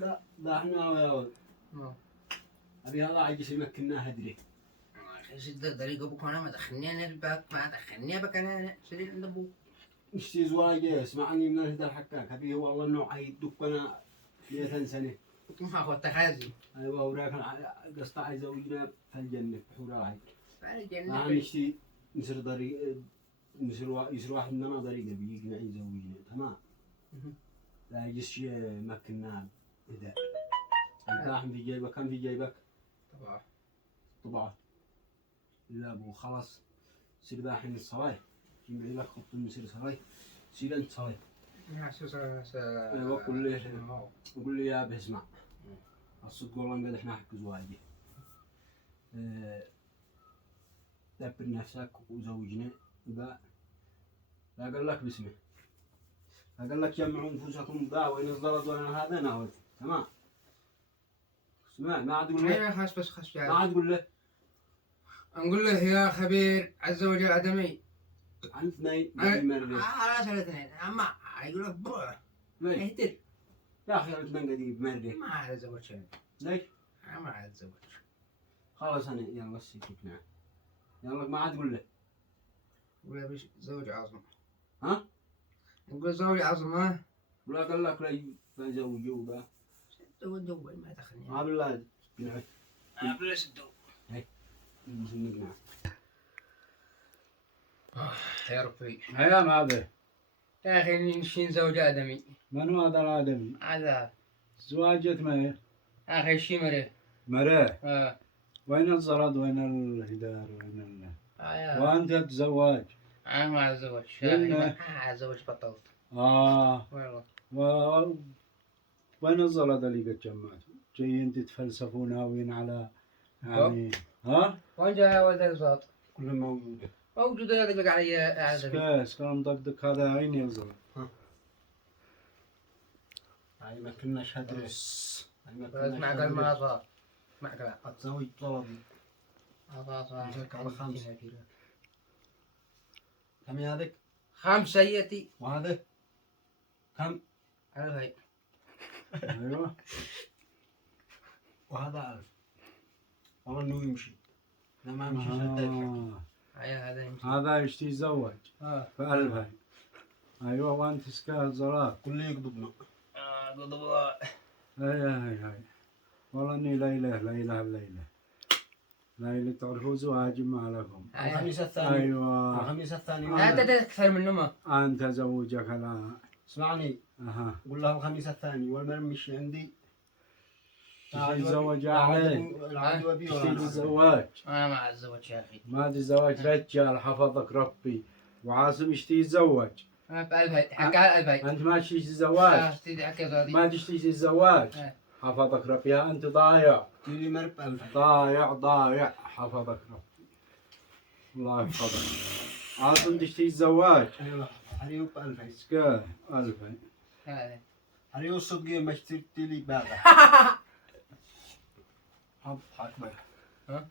لا احنا يا ولد ابي هذا عجز يمكننا هدري شد طريق ابوك وانا ما دخلني الباك ما دخلني بك انا سرير عند ابوك نشتي زواجه اسمعني من الهدى حكاك ابي والله انه حيدك انا 200 سنه ما هو التخازي ايوه وراك قصة يزوجنا في الجنه حوراي الجنة نشتي نسر طريق يسر واحد لنا طريقه بيقنع يزوجنا تمام لا يجيش مكننا هدى الباحم في جيبك كم في جيبك طبعا لا ابو خلاص سير باحن الصلاة جيب لك خط المسير صلاة سير انت صلاة ايوه قول لي يا ابي اسمع الصدق والله قد احنا حق زواجي دبر نفسك وزوجنا لا قال لك باسمه قال لك جمعوا انفسكم ذا وين الضرد وين هذا ناوي تمام اسمع ما عاد تقول له خلاص بس خش ما عاد تقول له نقول له يا خبير عز وجل آدمي عن اثنين مرة خلاص الاثنين اما يقول لك بروح يهتر يا اخي الاثنين قديم مرة ما على زوج ليش؟ ما على زوج خلاص انا يلا بس يقنع يلا ما عاد تقول له ولا بش زوج عظمة ها؟ نقول زوج عظمة ولا قال لك لا يزوجوا بقى دول ما دخلني ما بالله يقنعك بلا سدو هاي نقنع يا ربي هيا ما به يا اخي نشين زوج آدمي من هو هذا الآدمي؟ عذاب زواجة ما هي؟ اخي شي مري مريه وين الزرد وين الهدار وين وأنت تزواج انا ما اتزوج لأن- اتزوج بطلت والله وين الزرد اللي قد جمعته؟ جايين تتفلسفوا ناويين على يعني ها؟ وين جاء ولد الزلط؟ كلها موجودة موجودة يطلق علي آدمي سكاس كلام ضقدك هذا عين يزرد هاي ما كنا شهدرس اسمع قال ما صار اسمع قال اتزوج طلبي جاك على خمس. كم هذاك؟ خمسة يتي وهذا كم؟ على هاي ايوه وهذا 1000 والله انه يمشي لا ما يمشي شديد هذا يمشي هذا يشتي يتزوج فألف هاي ايوه وانت سكاس زراد كله يقبضنا قضبوا هاي والله اني ليلة ليلة تعرفوا زواج ما لكم الخميس الثاني ايوه الخميس الثاني لا أكثر من نما انت زوجك الان اسمعني اها قول له الخميس الثاني والمرم مش عندي تتزوج عليه تشتي الزواج أنا ما أتزوج يا أخي ما تتزوج رجال حفظك ربي وعاصم يشتي يتزوج أنا بألف حكى على ألف انت ما تشتي الزواج ما تشتي الزواج حفظك ربي يا انت ضايع تجي مرب 1000 ضايع حفظك ربي الله يحفظك عاصم تشتي الزواج ايوه حريو ب 1000 سكه 1000 حريو صدقي ما اشتريت لي باغا حق بك ها؟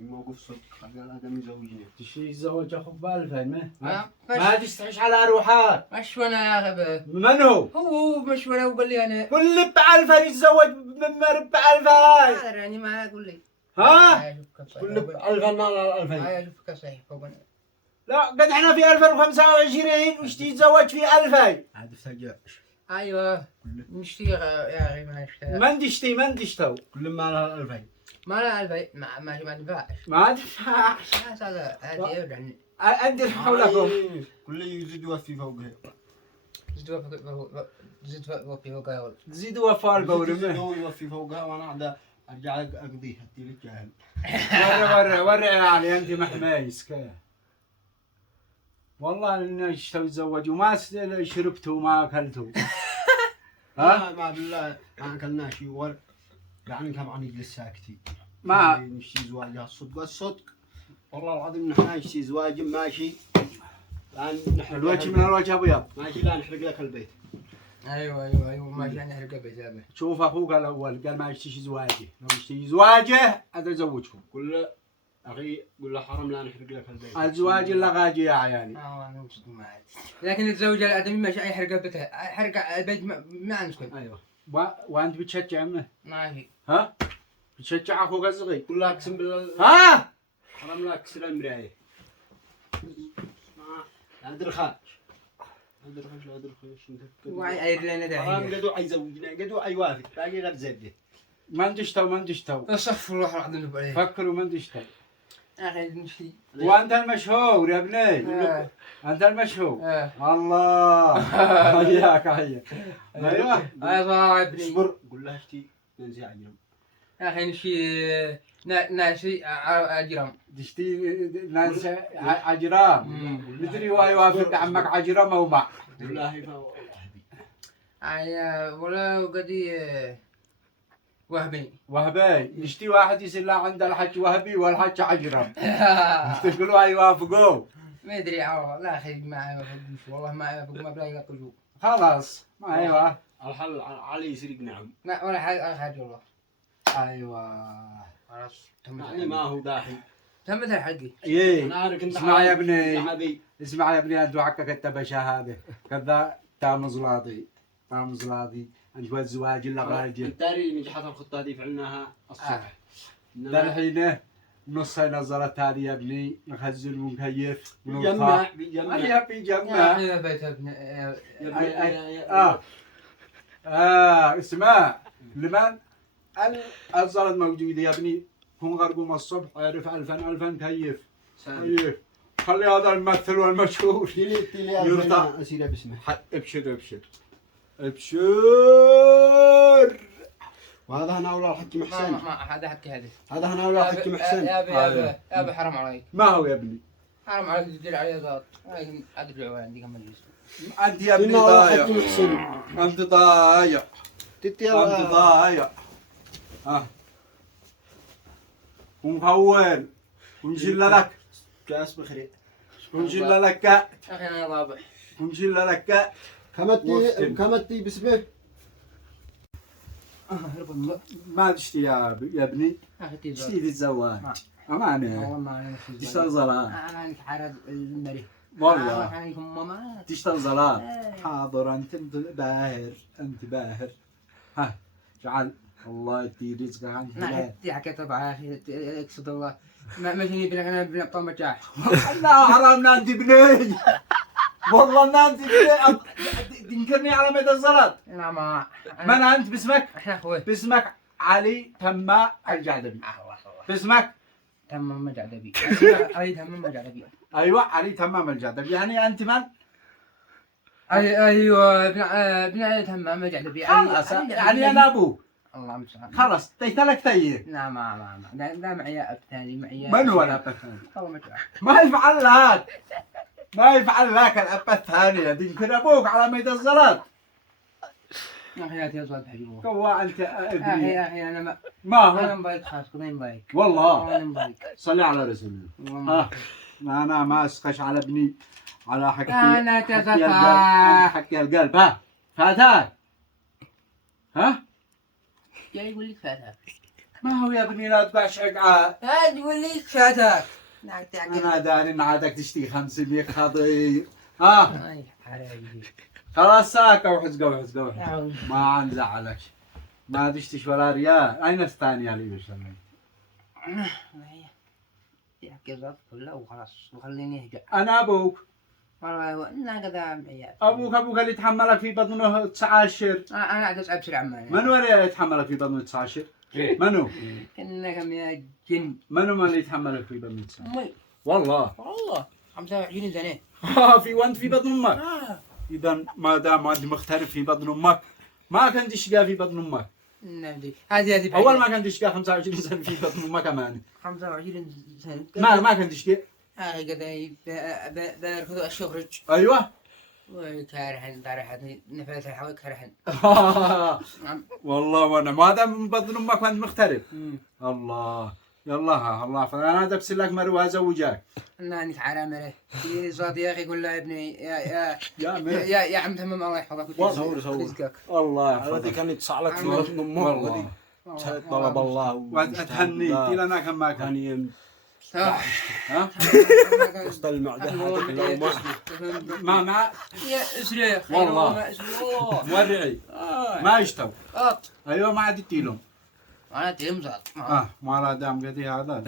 موقف صدق قال هذا مزوجني تشتي الزواج اخو ب 2000 ما ما تستحش على روحك مشونا يا أخي من هو مشونا وقال لي أنا قل لي ب 1000 يتزوج من مرب ب 2000 هذا يعني ما أقول لي ها؟ كل ب 1000 على 2000 هاي أشوفك صحيح لا قد احنا في 2025 وش يتزوج في 2000 هذا فجأش أيوة نشتي يا أخي ما نشتي من دشتو كل ما على 2000 ما لا ألف ما نفعش ما تنفعش هذا يعني أدر حولكم كل يزيد يوفي فوقها زد فوق تزيدوا وفاء البول هو يوفي فوقها وانا قاعد ارجع اقضيها ادي لك جاهل وري يعني انت محمايس كيف والله اني اشتوي يتزوج وما شربتوا وما اكلتوا ها ما بالله ما اكلنا شيء ور يعني كم عن يجلس ساكتي ما نشتي زواجها الصدق والله العظيم نحن نشتي زواج ماشي الان نحرق الوجه من الوجه ابيض ماشي لا نحرق لك البيت ايوه ما جاء نحرق بيتابه شوف اخوك الاول قال ما يشتي زواجه لو يشتي زواجه ازوجكم كل اخي قول له حرام لا نحرق لك البيت الزواج الا غاجي يا عيالي انا مش معك لكن الزوجة الادمي ما جاء يحرق بيتها يحرق البيت ما نسكن ايوه وانت بتشجع منه ما في ها بتشجع اخوك الصغير قول له اقسم بالله ها حرام لك سلام مرايه ادرخاش وعي اير لنا حرام داعي قدو حيزوجنا قدو حيوافق باقي غير زبده ما ندشتو استغفر الله العظيم بالله فكروا ما ندشتو اخي نمشي وانت المشهور يا ابني انت المشهور الله حياك ايوه يا ابني اصبر قول له اشتي ننزي عجرم اخي نمشي ناسي اجرام دشتي ناس عجرام مدري واي وافق عمك عجرام او ما والله فهو ولا قدي وهبي دشتي واحد يصير لا عند الحج وهبي والحج عجرام تقولوا اي وافقوا ما ادري لا اخي ما يوافقوش والله ما يوافقوا ما بلاقي يقولوا خلاص ايوه الحل علي يسرق نعم لا ولا حاجه والله ايوه خلاص يعني ما هو داحي تمت حقي ايه انا عارف انت اسمع يا ابني حبيبي اسمع يا ابني انت حقك كتب شهاده كذا تامز لاضي انت والزواج الا غاجي انت تاري نجحت الخطه دي فعلناها الصبح ده الحين نص نزلت هذه يا ابني نخزن ونكيف بيجمع يا بيجمع يا بيت ابن اسمع لمن الزلط موجود يا ابني هم غرقوا الصبح عرف ألفا كيف كيف خلي هذا الممثل والمشهور تيلي يرتاح. اسيله باسمه ابشر وهذا هنا ولا الحكي محسن هذا حكي هذا هنا ولا الحكي محسن يا ابي حرام عليك ما هو يا ابني حرام عليك تدير علي ضغط ادري عندي كم مجلس انت يا ابني إنه والله ضايع حكي محسن انت ضايع تتي انت ضايع ومخول ونشيل لك كاس بخير ونشيل لك اخي انا ضابح ونشيل لك كمتي باسمه ما تشتي يا ابني اخي تشتي الزواج امانه والله ما تشتغل زلال انا حارد المري والله ماما تشتغل زلال حاضر انت باهر ها جعل الله يدي رزقك عن ما حكي طبعا اخي اقصد الله ما مشيني بلك انا بنقطع مجاح لا حرام نانتي بني والله نانتي بني تنكرني على مدى الزلط لا ما من انت باسمك؟ احنا اخوي باسمك علي تما الجعدبي باسمك؟ تمام الجعدبي علي تمام الجعدبي ايوه علي تمام الجعدبي يعني انت من؟ ايوه ابن علي تمام الجعدبي خلاص يعني انا ابوك الله المستعان خلاص تيتلك تيه لا ما لا معي اب ثاني معي من هو الاب الثاني؟ والله مجاح ما يفعل لك الاب الثاني يمكن ابوك على ميدان الزلط اخي يا زود حجوه هو انت ابني اخي انا ما هو انا مبايك خاص قضيم بايك والله انا مبايك صلي على رسول الله انا ما اسقش على ابني على حكي انا حكي القلب ها فاتك ها يا يقول لك فاتك ما هو يا ابني لا تباع شقعة يقول لك فاتك انا داري ان عادك تشتي 500 خطير اي حرايبي خلاص ساكا وحز قوحز ما عن زعلك ما تشتش ولا ريال اين الثانية اللي يوصلني يحكي الظرف كله وخلاص وخليني اهجع انا ابوك والله انا قدام عيال ابوك اللي يتحملك في بطنه 19 انا قاعد اسعى بسرعه معي من هو اللي يتحملك في بطنه 19 منو كانك يا جن منو من اللي يتحملك في بطن 19 امي والله 25 سنه في وانت في بطن امك اذا ما دام انت مغترب في بطن امك ما كنت تشقى في بطن امك هذه اول ما كنت تشقى 25 سنه في بطن امك كمان 25 سنه ما كنت تشقى قد بركض الشغل ايوه كارهن طارحتني نفس الحوي كارهن والله وانا ما دام من بطن امك وانت مغترب الله يلا الله فانا ادبس لك مروه زوجك انا انك على مره صوت يا اخي يقول له ابني يا عم تمام الله يحفظك رزقك الله هذه يحفظك كانت تصعلك في بطن امك طلب الله وتهني لنا كم كان ها وسط المعده هذيك لو ما يا اسري والله. اسري مورعي ما يشتوا غلط ايوه ما عاد يديلهم انا تيمزات ما راه دام قدي هذا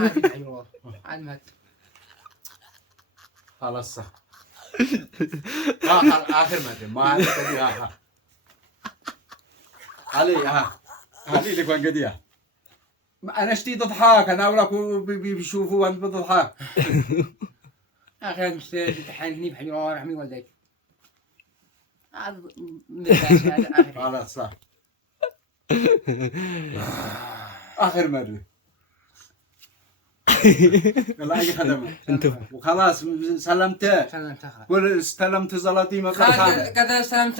عادي حلوه عاد مات خلاص اخر ما عاد قدي ها علي هذه اللي كان قديها انا اشتي تضحك انا وراك بيشوفوا وانت بتضحك اخر مستوى تحني بحلوه رحمي والديك هذا خلاص صح اخر مره والله اي خدمه انتم وخلاص سلمته قول استلمت زلطي مبلغ هذا كذا استلمت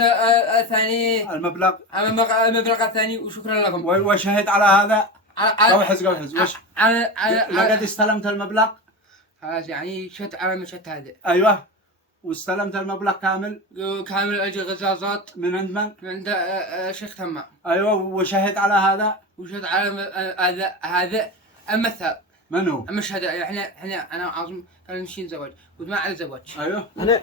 ثاني المبلغ المبلغ الثاني وشكرا لكم وشهد على هذا قوحز وش لقد استلمت المبلغ خلاص يعني شت على مشت هذا ايوه واستلمت المبلغ كامل كامل اجي غزازات من عند من؟ من عند شيخ تمام ايوه وشهد على هذا وشهد على هذا امثل من هو؟ اما الشهاده احنا انا عازم كان نشيل زواج وما على زواج ايوه انا